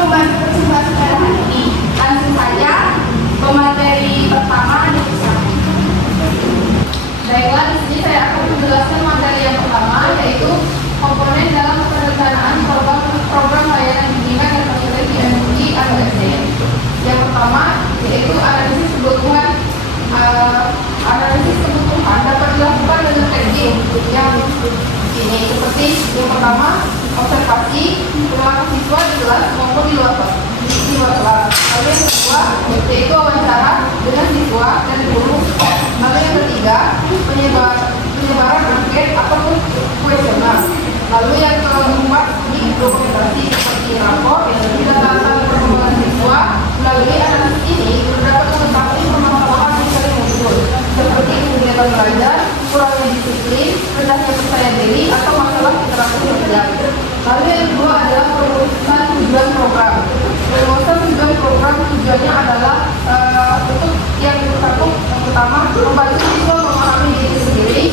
membantu presentasi pada hari ini? Langsung saja ke materi pertama di sana. Baiklah, di sini saya akan menjelaskan materi yang pertama, yaitu komponen dalam perencanaan program layanan bimbingan dan fasilitasi MUI atau SD. Yang pertama yaitu analisis kebutuhan dapat dilakukan dengan teknik yang ini seperti yang pertama observasi perilaku siswa di kelas maupun di luar kelas. Lalu yang kedua yaitu wawancara dengan siswa dan guru. Lalu yang ketiga penyebaran angket ataupun kuesioner. Lalu yang keempat ini dokumentasi seperti rapor catatan perkembangan siswa. Melalui analisis ini dapat mengetahui permasalahan yang sering muncul seperti kegiatan belajar, kurangnya disiplin, rendahnya percaya diri atau masalah interaksi sosial. Lalu yang kedua adalah perumusan tujuan program. Perumusan tujuan program tujuannya adalah untuk yang pertama membantu siswa memahami diri sendiri,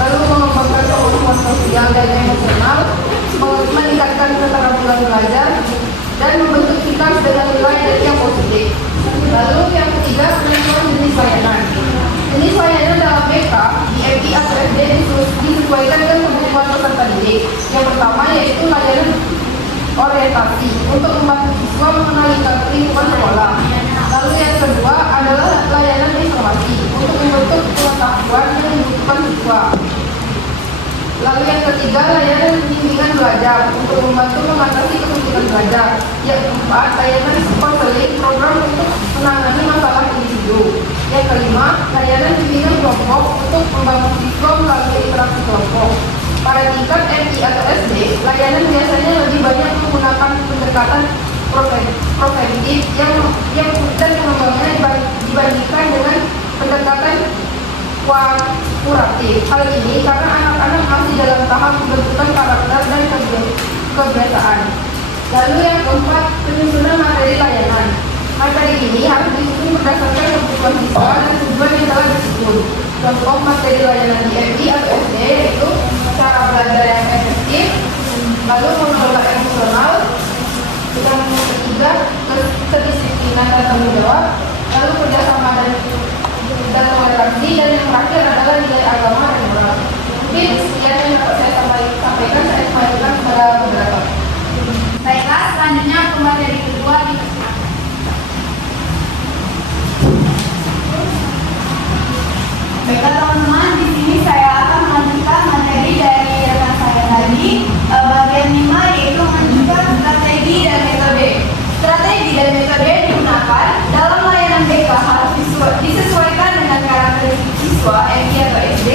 lalu mengembangkan kemampuan sosial dan emosional, meningkatkan keterampilan belajar, dan membentuk sikap dengan nilai yang positif. Lalu yang ketiga penentuan jenis layanan. Jenis layanan dalam BK di MI atau SD disesuaikan dengan kebutuhan peserta didik. Yang pertama yaitu layanan orientasi untuk membantu siswa mengenali lingkungan sekolah. Lalu yang kedua adalah layanan informasi untuk membentuk pengetahuan yang dibutuhkan siswa. Lalu yang ketiga layanan bimbingan belajar untuk membantu mengatasi kesulitan belajar. Yang keempat layanan konseling program untuk menangani masalah individu. Yang kelima layanan bimbingan kelompok untuk membangun siswa melalui interaksi kelompok. Pada tingkat MI atau SD, layanan biasanya lebih banyak menggunakan pendekatan preventif yang dan pengembangannya dibandingkan dengan pendekatan kuratif. Hal ini karena anak-anak masih dalam tahap pembentukan karakter dan kebiasaan. Lalu yang keempat, penyusunan materi layanan. Materi ini harus disusun berdasarkan kebutuhan siswa dan tujuan yang telah disusun. Contoh materi layanan di MI atau SD yaitu cara belajar yang efektif, lalu mengelola emosional, yang ketiga kedisiplinan dan tanggung jawab, lalu kerjasama dan toleransi, dan yang terakhir adalah nilai agama dan moral. Mungkin sekian yang dapat saya sampaikan, saya kembalikan kepada moderator. Baiklah, selanjutnya ke materi kedua di Baiklah teman-teman, di sini saya akan melanjutkan materi dari rekan saya tadi, bagian 5 yaitu menunjukkan strategi dan metode. Strategi dan metode digunakan dalam layanan BK harus disesuaikan dengan karakteristik siswa MI atau SD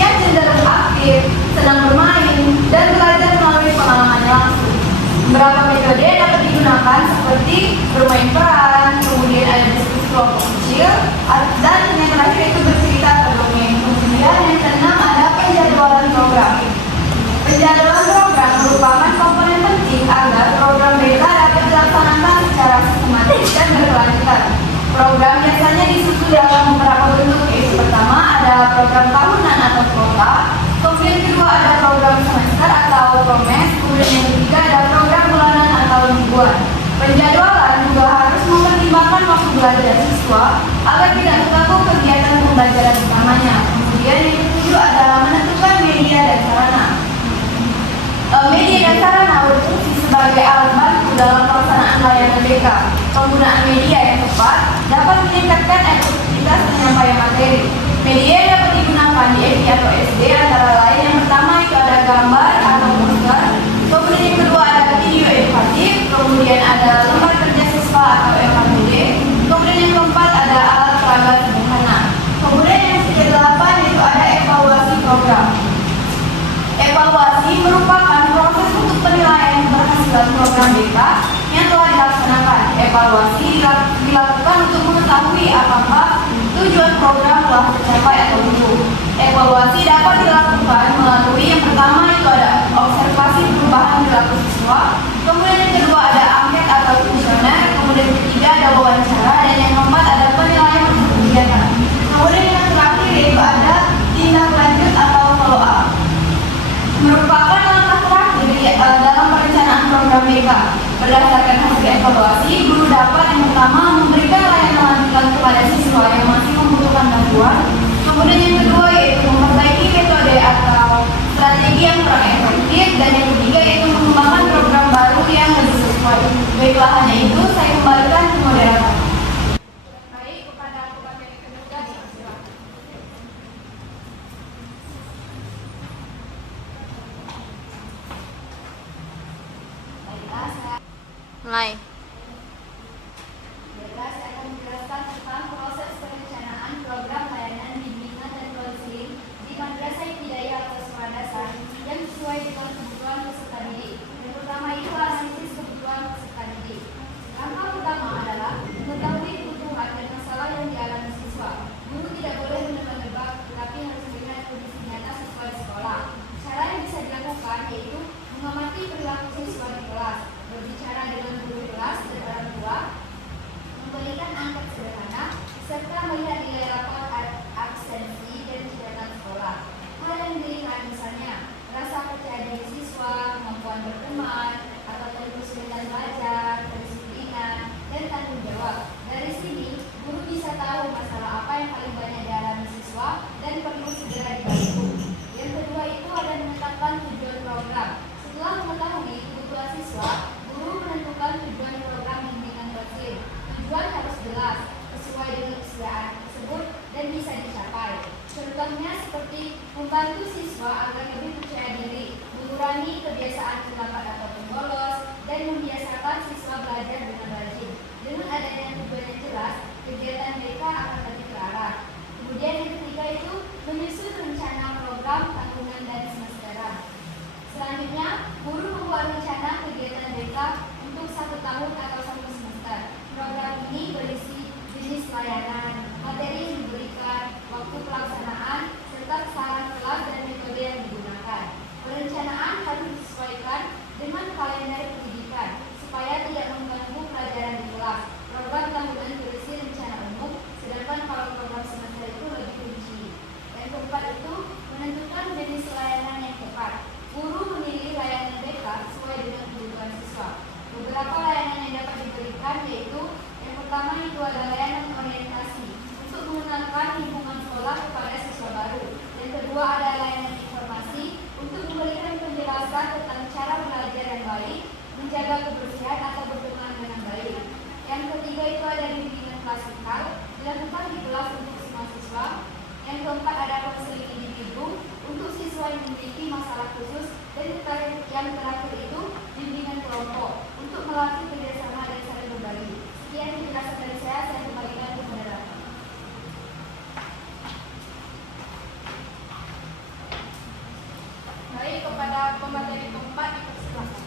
yang cenderung aktif, senang bermain, dan belajar melalui pengalamannya langsung. Beberapa metode dapat digunakan seperti bermain peran, kemudian ada diskusi kelompok kecil, dan yang terakhir itu bercerita atau dongeng. Kemudian yang keenam ada penjadwalan program. Penjadwalan program merupakan komponen penting agar program BK dapat dilaksanakan secara sistematis dan berkelanjutan. Program biasanya disusun dalam beberapa bentuk, yaitu pertama ada program tahunan atau kuota, kemudian kedua ada program semester atau promes, kemudian yang ketiga ada program bulanan atau mingguan. Penjadwalan juga harus mempertimbangkan waktu belajar siswa agar tidak mengganggu kegiatan pembelajaran utamanya. Kemudian yang ketujuh adalah menentukan media dan sarana. Media dan sarana berfungsi sebagai alat bantu dalam pelaksanaan layanan BK. Penggunaan media yang tepat dapat meningkatkan efektivitas penyampaian materi. Media yang dapat digunakan di MI atau SD antara lain yang pertama itu ada gambar atau poster, kemudian yang kedua ada video edukatif, kemudian ada lembar kerja siswa atau LKPD, kemudian yang keempat ada alat peraga sederhana. Kemudian yang ke-8 itu ada evaluasi program. Evaluasi merupakan proses untuk penilaian keberhasilan program BK yang telah dilaksanakan. Evaluasi dilakukan untuk mengetahui apakah tujuan program telah tercapai atau belum. Evaluasi dapat dilakukan melalui yang pertama itu ada observasi perubahan perilaku siswa, kemudian yang kedua ada angket atau kuesioner, kemudian yang ketiga ada wawancara, dan yang keempat ada penilaian kegiatan. Kemudian yang terakhir yaitu ada tindak lanjut atau follow up. Merupakan langkah terakhir dalam perencanaan program BK. Berdasarkan hasil evaluasi, guru dapat yang pertama memberikan layanan lanjutan kepada siswa yang masih membutuhkan bantuan. Kemudian yang kedua yaitu memperbaiki metode atau strategi yang kurang efektif, dan yang ketiga yaitu mengembangkan program baru yang lebih sesuai. Baiklah, hanya itu saya kembalikan ke moderator. Baik, kepada materi kedua silakan. Baiklah, saya Mulai. saya akan menjelaskan tentang proses perencanaan program layanan bimbingan dan konseling di Madrasah Ibtidaiyah atau Sekolah Dasar yang sesuai dengan kebutuhan peserta didik. Yang pertama itu analisis kebutuhan peserta didik. Langkah pertama adalah mengetahui kebutuhan dan masalah yang dialami siswa. Guru tidak boleh menebak-nebak, tetapi harus melihat kondisi nyata siswa di sekolah. Cara yang bisa dilakukan yaitu mengamati perilaku siswa di kelas, berbicara dengan guru kelas dan orang tua, memberikan angka sederhana, serta melihat nilai rapor absensi dan catatan sekolah. Hal yang dilihat misalnya rasa percaya diri siswa, kemampuan berteman, atau kesulitan belajar, kedisiplinan, dan tanggung jawab. Dari sini, guru bisa tahu masalah apa yang paling banyak dialami siswa dan perlu segera dibantu. Yang kedua itu ada menetapkan tujuan program. Setelah mengetahui kebutuhan siswa, guru menentukan tujuan program bimbingan konseling. Tujuan harus jelas, sesuai dengan kesediaan tersebut dan bisa dicapai. Contohnya seperti membantu siswa agar lebih percaya diri, mengurangi kebiasaan terlambat ataupun bolos, dan membiasakan siswa belajar dengan rajin. Dengan adanya tujuan yang jelas, kegiatan mereka akan lebih terarah. Kemudian yang ketiga itu menyusun rencana program tahunan dan semesteran. Selanjutnya, guru membuat rencana kegiatan mereka untuk 1 tahun atau 1 semester. Program ini berisi jenis layanan, materi yang diberikan, waktu pelaksanaan, serta saran kelas dan metode yang digunakan. Perencanaan harus disesuaikan dengan kalender pendidikan supaya tidak mengganggu pelajaran di kelas. Program tahunan berisi rencana umum, sedangkan kalau program semester itu lebih rinci. Yang keempat itu menentukan jenis layanan yang tepat. Guru memilih layanan BK sesuai dengan kebutuhan siswa. Beberapa layanan yang dapat diberikan yaitu yang pertama itu adalah layanan orientasi untuk mengenalkan lingkungan sekolah kepada siswa baru. Yang kedua ada layanan informasi untuk memberikan penjelasan tentang cara belajar yang baik, menjaga kebersihan atau berteman dengan baik. Yang ketiga itu ada bimbingan klasikal dilakukan di kelas untuk semua siswa. Yang keempat ada konseling individu untuk siswa yang memiliki masalah khusus, dan yang terakhir itu bimbingan kelompok untuk melatih kerjasama dan saling berbagi. Sekian penjelasan dari saya kembalikan ke moderator. Baik, kepada pemateri keempat dipersilakan.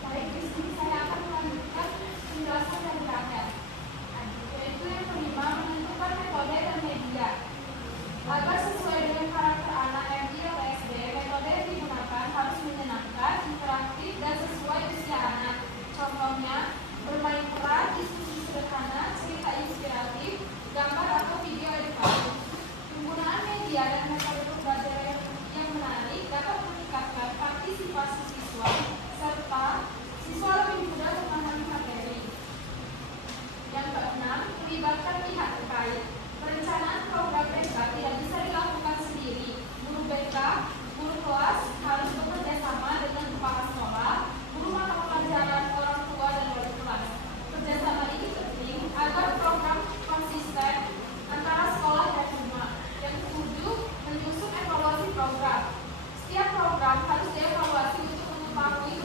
Baik, di sini saya akan melanjutkan penjelasan yang terakhir, yaitu yang kelima, menentukan metode dan media. Agar sesuai dengan karakter anak MI atau SD, metode yang digunakan harus menyenangkan, interaktif, dan sesuai usia anak. Contohnya, bermain peran, diskusi sederhana, cerita inspiratif, gambar atau video edukatif. Penggunaan media dan metode pembelajaran yang menarik dapat meningkatkan partisipasi siswa, serta siswa lebih mudah memahami materi. Yang keenam, melibatkan pihak terkait. Perencanaan program BK tidak bisa dilakukan sendiri. Guru BK, guru kelas harus bekerja sama dengan kepala sekolah, guru mata pelajaran, orang tua, dan wali kelas. Kerjasama ini penting agar program konsisten antara sekolah dan rumah. Yang ketujuh, menyusun evaluasi program. Setiap program harus dievaluasi untuk mengetahui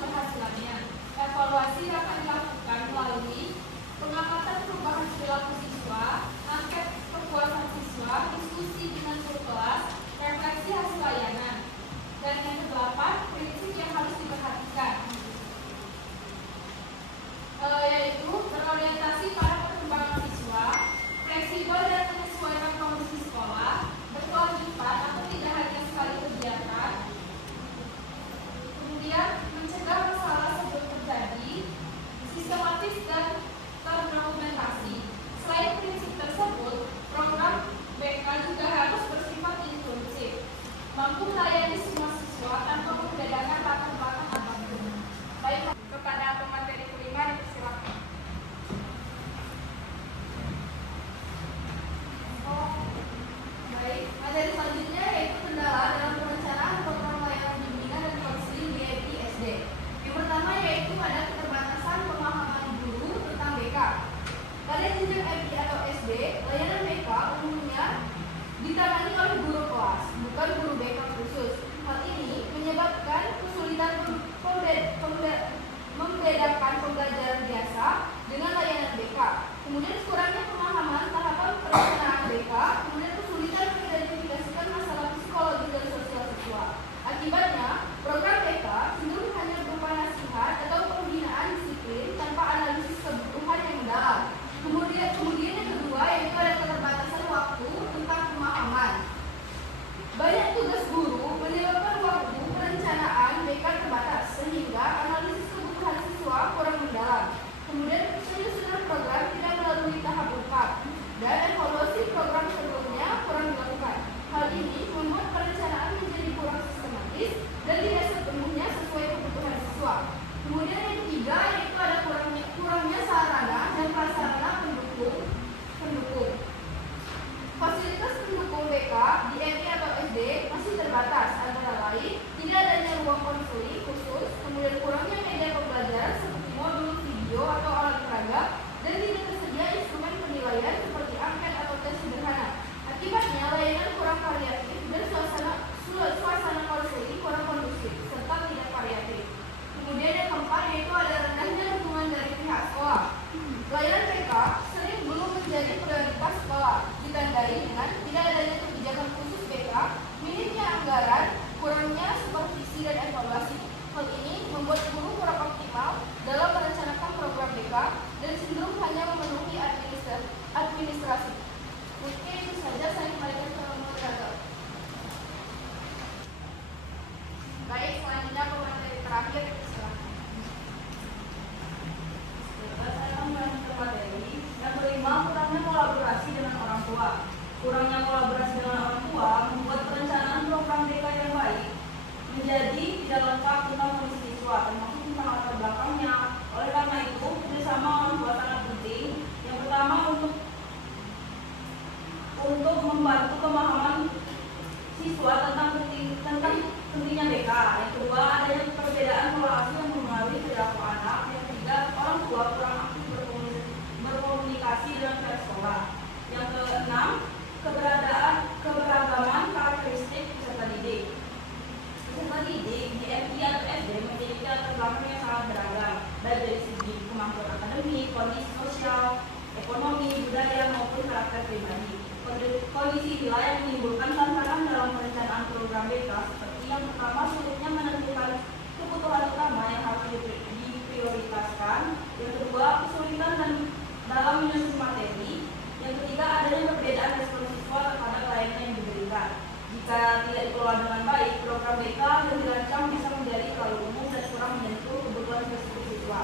tidak dikelola dengan baik, program BK yang dirancang bisa menjadi terlalu umum dan kurang menyentuh kebutuhan spesifik siswa.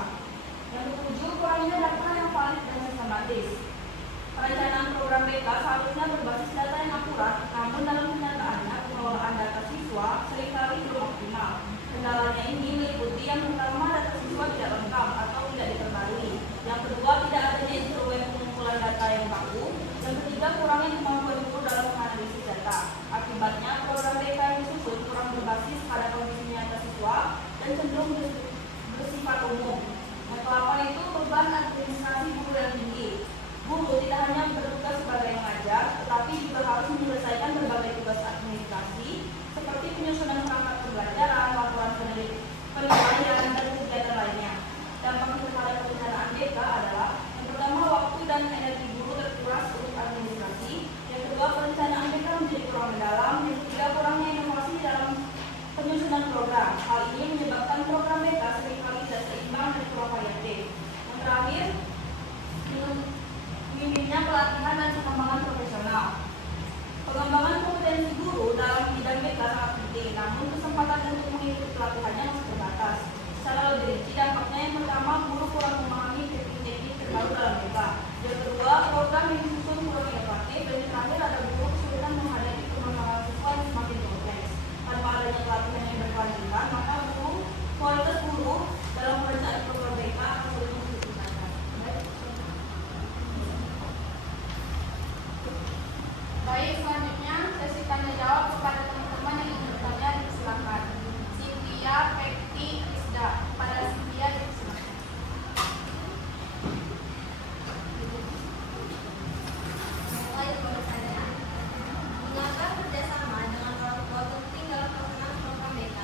Yang ketujuh, kurangnya data yang valid dan sistematis. Perencanaan program BK seharusnya berbasis data yang akurat, namun dalam kenyataannya pengelolaan data siswa seringkali belum optimal. Kendalanya ini meliputi yang pertama, data siswa tidak lengkap atau tidak diperbarui. Yang kedua, tidak adanya instrumen pengumpulan data yang baku. Yang ketiga, kurangnya kemampuan guru dalam menganalisis data. Akibatnya, program BK yang disusun kurang berbasis pada kondisi nyata siswa dan cenderung bersifat umum. Yang ke-8 itu beban administrasi guru yang tinggi. Guru tidak hanya bertugas sebagai mengajar, tetapi juga harus menyelesaikan berbagai tugas administrasi seperti penyusunan perangkat pembelajaran, laporan penilaian, dan kegiatan lainnya. Dampak terhadap perencanaan BK adalah yang pertama, waktu dan energi guru terkuras untuk administrasi. Yang kedua, perencanaan BK menjadi kurang mendalam. Yang ketiga, kurangnya inovasi dalam penyusunan program. Hal ini menyebabkan program BK seringkali tidak seimbang dan kurang variatif. Yang terakhir, minimnya pelatihan dan pengembangan profesional. Pengembangan kompetensi guru dalam bidang BK sangat penting, namun kesempatan untuk mengikuti pelatihannya masih terbatas. Secara lebih rinci, dampaknya yang pertama, guru kurang memahami teknik-teknik terbaru dalam BK. Yang kedua, program yang disusun kurang inovatif. Dan yang terakhir, ada guru kesulitan menghadapi perkembangan siswa yang semakin kompleks. Tanpa adanya pelatihan yang berkelanjutan, maka kualitas guru dalam perencanaan program BK akan sulit ditingkatkan. Baik, selanjutnya sesi tanya jawab kepada teman-teman yang ingin bertanya, silakan. Cynthia, Pekti, Rizda. Pada Cynthia, silakan. Mulai dari pertanyaan, mengapa kerjasama dengan orang tua penting dalam pelaksanaan program BK?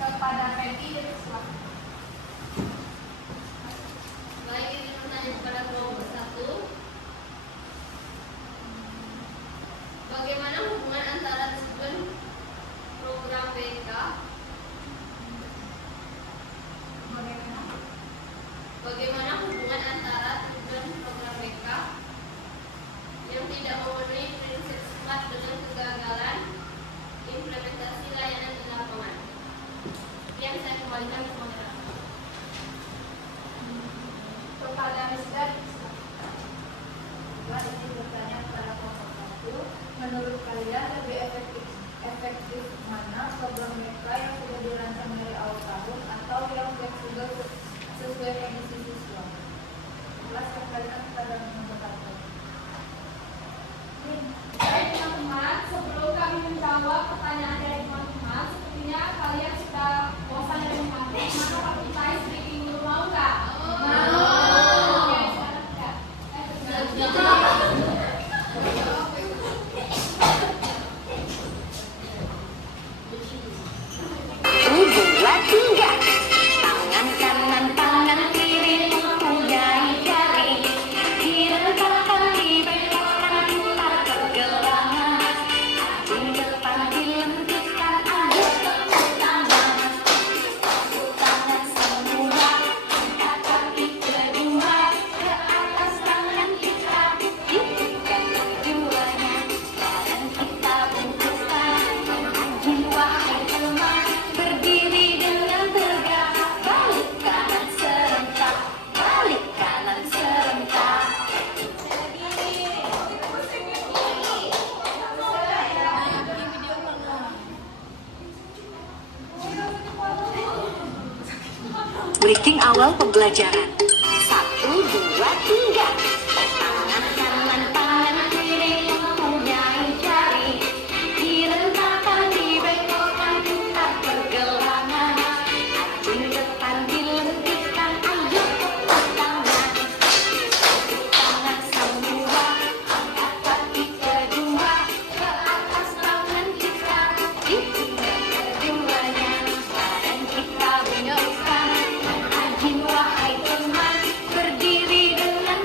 Kepada Pekti, silakan. Baik, ini pertanyaan kepada kelompok 1. Bagaimana hubungan antara tujuan program BK? Bagaimana hubungan antara tujuan program BK yang tidak memenuhi prinsip SMART dengan kegagalan implementasi layanan di lapangan? Yang saya kembalikan ke moderator. Kepada Rizda, silakan. Baik, ini bertanya kepada kelompok 1. Menurut kalian lebih efektif mana program BK yang sudah dirancang dari awal tahun atau yang fleksibel sesuai kondisi siswa? Kelas kembalikan kepada moderator. Baik teman-teman, sebelum kami menjawab pertanyaan dari teman-teman, sepertinya kalian sudah bosan dari mengantuk, maka kita speaking dulu, mau nggak? Oke, sekarang enggak. Dua, tiga. Tangan kanan, tangan kiri, mempunyai jari. Diletakkan di belakang, putar pergelangan. Kaki depan dilentikan, ayo tepuk tangan. Tepuk tangan semua, angkat kaki kedua. Ke atas tangan kita, hidupkan keduanya. Badan kita bungkuskan, jiwa teman. Berdiri dengan tegak, balik kanan serentak, balik kanan serentak. Breaking awal pembelajaran. 1, 2, 3. Tangan kanan, tangan kiri, mempunyai jari. Diletakkan, dibengkokkan, putar pergelangan. Acung depan dilentikan, ayo tepuk tangan. Tepuk tangan semua, angkat kaki kedua. Ke atas tangan kita, hidupkan keduanya. Badan kita bungkuskan, jiwa hai teman. Berdiri dengan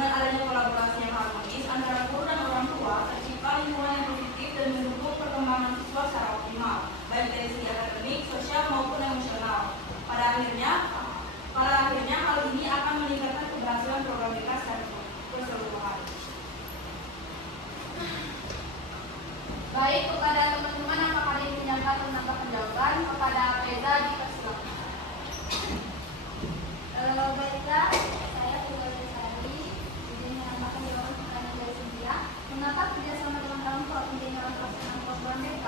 Dengan adanya kolaborasi yang harmonis antara guru dan orang tua, tercipta lingkungan yang positif dan mendukung perkembangan siswa secara optimal, baik dari segi akademik, sosial maupun emosional. Pada akhirnya hal ini akan meningkatkan keberhasilan program BK secara keseluruhan. Baik, kepada teman-teman apakah ada yang menyampaikan menambahkan jawaban? Kepada Reza dipersilakan. Baiklah, saya Purwadi Sari izin menambahkan jawaban pertanyaan dari Cynthia. Mengapa kerjasama dengan orang tua penting dalam pelaksanaan program BK?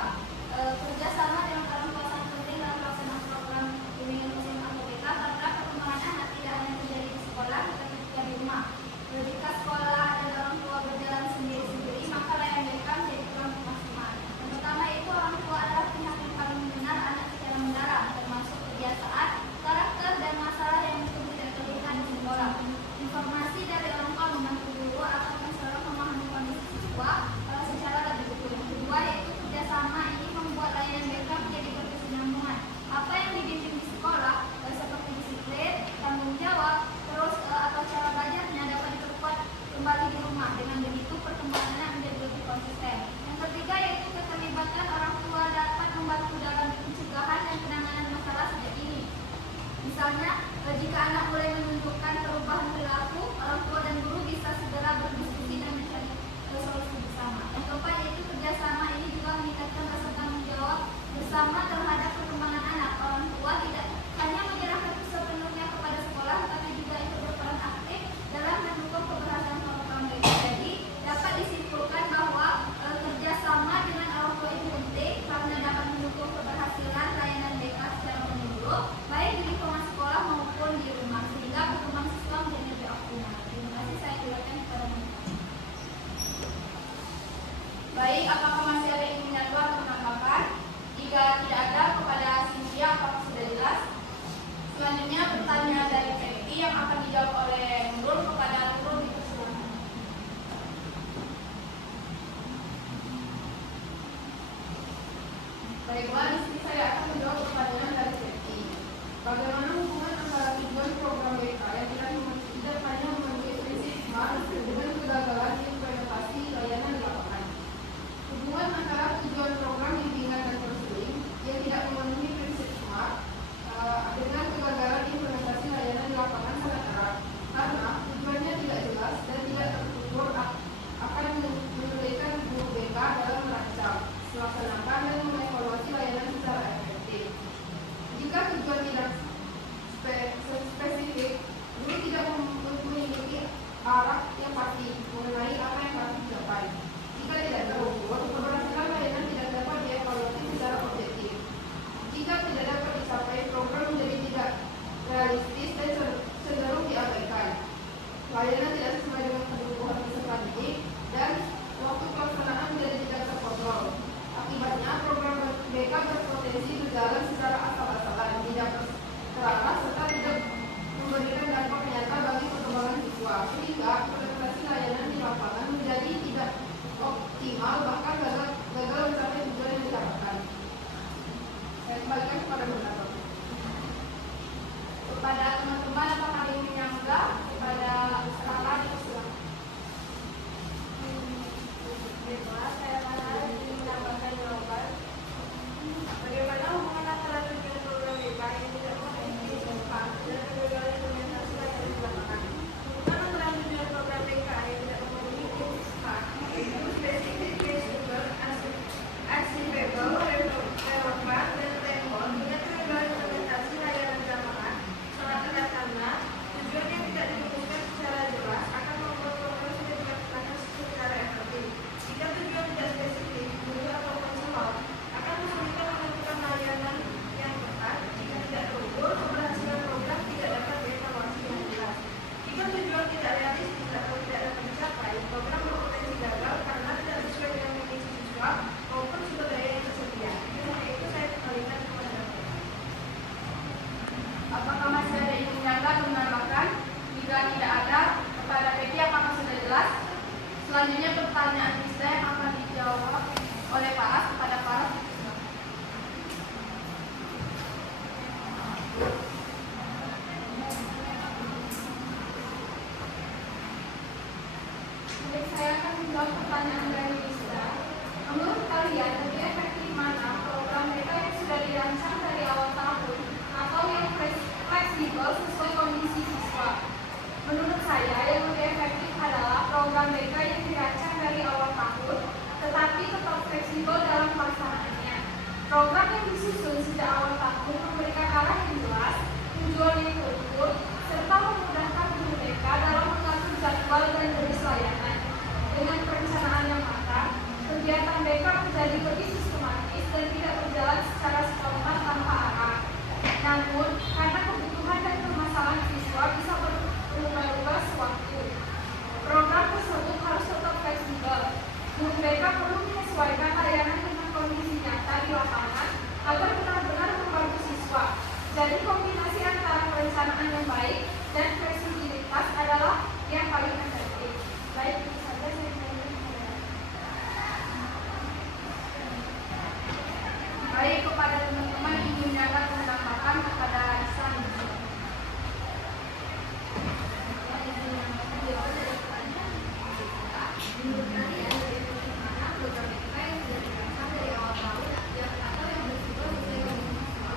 Kerjasama dengan orang tua sangat penting dalam pelaksanaan program bimbingan SMA atau BK karena perkembangan anak tidak hanya terjadi di sekolah, tetapi juga di rumah. Jika sekolah dan orang tua berjalan sendiri-sendiri, maka layanan BK menjadi kurang maksimal. Yang pertama itu orang tua adalah pihak yang paling mengenal anak secara mendalam, termasuk kebiasaan, karakter, dan masalah yang mungkin tidak terlihat di sekolah. Informasi dari orang tua membantu guru akan konselor memahami kondisi siswa secara lebih betul. Yang kedua yaitu kerjasama ini membuat layanan BK menjadi berkesinambungan. Apa yang dibimbing di sekolah seperti disiplin, tanggung jawab, terus atau cara belajarnya dapat diperkuat kembali di rumah. Dengan begitu perkembangannya menjadi lebih konsisten. Yang ketiga yaitu keterlibatan orang tua dapat membantu dalam pencegahan dan penanganan masalah sejak dini. Misalnya, jika anak mulai menunjukkan perubahan perilaku, orang tua dan guru bisa segera berdiskusi dan mencari solusi bersama. Yang keempat yaitu kerjasama ini juga meningkatkan rasa tanggung jawab bersama terhadap perkembangan anak. Orang tua tidak hanya menyerahkan sepenuhnya kepada sekolah, tetapi juga ikut berperan aktif dalam mendukung keberhasilan program BK. Jadi, dapat disimpulkan bahwa kerjasama dengan orang tua itu penting karena dapat mendukung keberhasilan layanan BK secara menyeluruh, baik di lingkungan sekolah maupun di rumah, sehingga perkembangan siswa menjadi lebih optimal. Terima kasih, saya silakan kepada Menteri. Baik, apakah masih ada yang ingin menambah atau menambahkan? Jika tidak ada, kepada Cynthia apakah sudah jelas? Selanjutnya pertanyaan dari Fetty yang akan dijawab oleh Nurul. Kepada Nurul dipersilakan. Baiklah, di sini saya akan menjawab pertanyaan dari Fetty. Bagaimana hubungan antara tujuan program BK yang tidak hanya memenuhi prinsip SMART dengan kegagalan implementasi layanan di lapangan? Hubungan antara tujuan program bimbingan dan konseling yang tidak memenuhi prinsip SMART dengan kegagalan implementasi layanan di lapangan sangat erat, karena tujuannya tidak jelas dan tidak terukur akan menyulitkan guru BK dalam merancang, melaksanakan dan mengevaluasi layanan secara efektif. Jika tujuan tidak spesifik, guru tidak memiliki arah yang pasti mengenai apa yang harus dicapai. Jika tidak terukur, keberhasilan layanan tidak dapat dievaluasi secara objektif. Jika tidak dapat dicapai, program menjadi tidak realistis dan cenderung diabaikan. Layanan tidak sesuai dengan kebutuhan peserta didik dan waktu pelaksanaan menjadi tidak terkontrol. Akibatnya, program BK berpotensi berjalan secara asal-asalan, tidak terarah serta tidak memberikan dampak nyata bagi perkembangan siswa, sehingga implementasi layanan di lapangan menjadi tidak optimal, bahkan gagal mencapai tujuan yang diharapkan. Saya kembalikan kepada moderator. Kepada teman-teman apakah ada yang menyanggah? Kepada Sarah dipersilakan. Baiklah, saya ingin menambahkan jawaban. Bagaimana hubungan antara pertanyaan dari Rizka. Menurut kalian lebih efektif mana program mereka yang sudah dirancang dari awal tahun atau yang fleksibel sesuai kondisi siswa? Menurut saya yang lebih efektif adalah program mereka yang dirancang dari awal tahun tetapi tetap fleksibel dalam pelaksanaannya. Program yang disusun sejak awal tahun memberikan arah yang jelas, tujuan yang terukur, serta memudahkan guru BK dalam mengatur jadwal dan jenis layanan. Dengan perencanaan yang matang, kegiatan BK menjadi lebih sistematis dan tidak berjalan secara spontan tanpa arah. Namun, karena kebutuhan dan permasalahan siswa bisa berubah-ubah sewaktu, program tersebut harus tetap fleksibel. Guru BK perlu menyesuaikan layanan dengan kondisi nyata di lapangan agar benar-benar membantu siswa. Jadi kombinasi antara perencanaan yang baik dan fleksibilitas adalah yang paling efektif. Baik, itu saja saya berikan. Baik, kepada teman-teman ingin dapat menambahkan kepada Ihsan. Menurut kalian lebih efektif mana program BK yang sudah dirancang dari awal tahun atau yang bersifat sesuai kondisi siswa?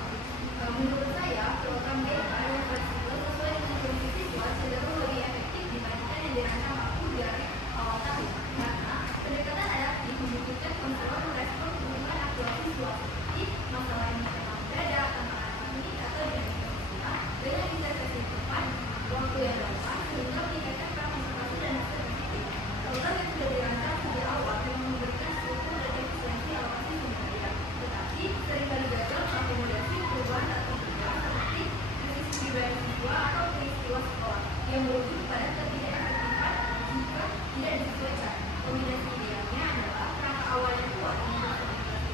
Menurut saya, program BK yang fleksibel sesuai dengan kondisi siswa cenderung lebih efektif dibandingkan yang dirancang waktu dari awal tahun. Karena pendekatan adaptif membutuhkan konselor merespon kebutuhan aktual siswa seperti masalah yang memang mendadak, tantangan unik atau dinamika siswa dengan intervensi tepat, waktu yang relevan sehingga meningkatkan partisipasi dan hasil efektif. Program yang sudah dirancang sejak awal memang memberikan struktur dan efisiensi alokasi sumber daya, tetapi seringkali gagal mengakomodasi perubahan atau perubahan seperti krisis kepribadian siswa atau peristiwa sekolah yang berujung pada ketidakefektifan jika tidak disesuaikan. Kombinasi idealnya adalah kerangka awal yang kuat yang berkomunikasi,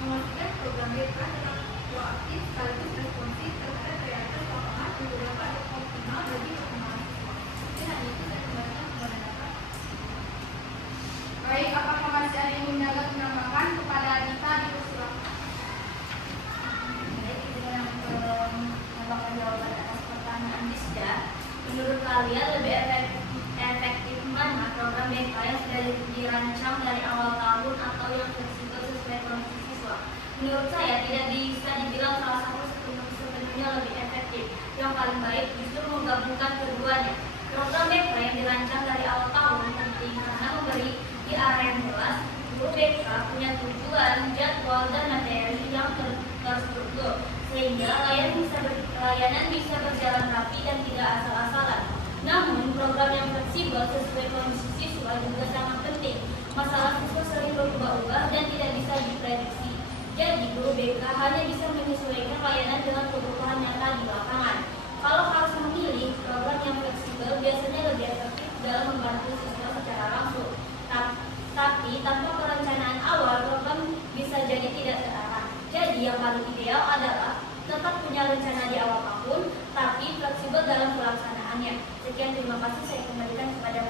memastikan program BK tetap proaktif sekaligus responsif terhadap realitas lapangan untuk dapat optimal bagi perkembangan siswa. Mungkin hanya itu saya kembalikan kepada Bapak. Baik, apakah masih ada yang ingin menambahkan kepada Anita dipersilakan? Baik, dengan menambahkan jawaban atas pertanyaan Rizka, menurut kalian lebih efektif mana program BK yang sudah dirancang dari awal tahun atau yang fleksibel sesuai kondisi siswa? Menurut saya tidak bisa dibilang salah satu sepenuhnya lebih efektif. Yang paling baik justru menggabungkan keduanya. Program BK yang dirancang dari awal tahun penting karena memberi di arah yang jelas. Guru BK punya tujuan, jadwal, dan materi yang terstruktur sehingga layanan bisa berjalan rapi dan tidak asal-asalan. Namun, program yang fleksibel sesuai kondisi siswa juga sangat penting. Masalah siswa sering berubah-ubah dan tidak bisa diprediksi. Jadi, guru BK hanya bisa menyesuaikan layanan dengan kebutuhan nyata di lapangan. Kalau harus memilih, program yang fleksibel biasanya lebih efektif dalam membantu siswa secara langsung. Tapi, tanpa perencanaan awal, program bisa jadi tidak terarah. Jadi, yang paling ideal adalah tetap punya rencana di awal tahun, tapi fleksibel dalam pelaksanaannya. Sekian, terima kasih. Saya kembalikan kepada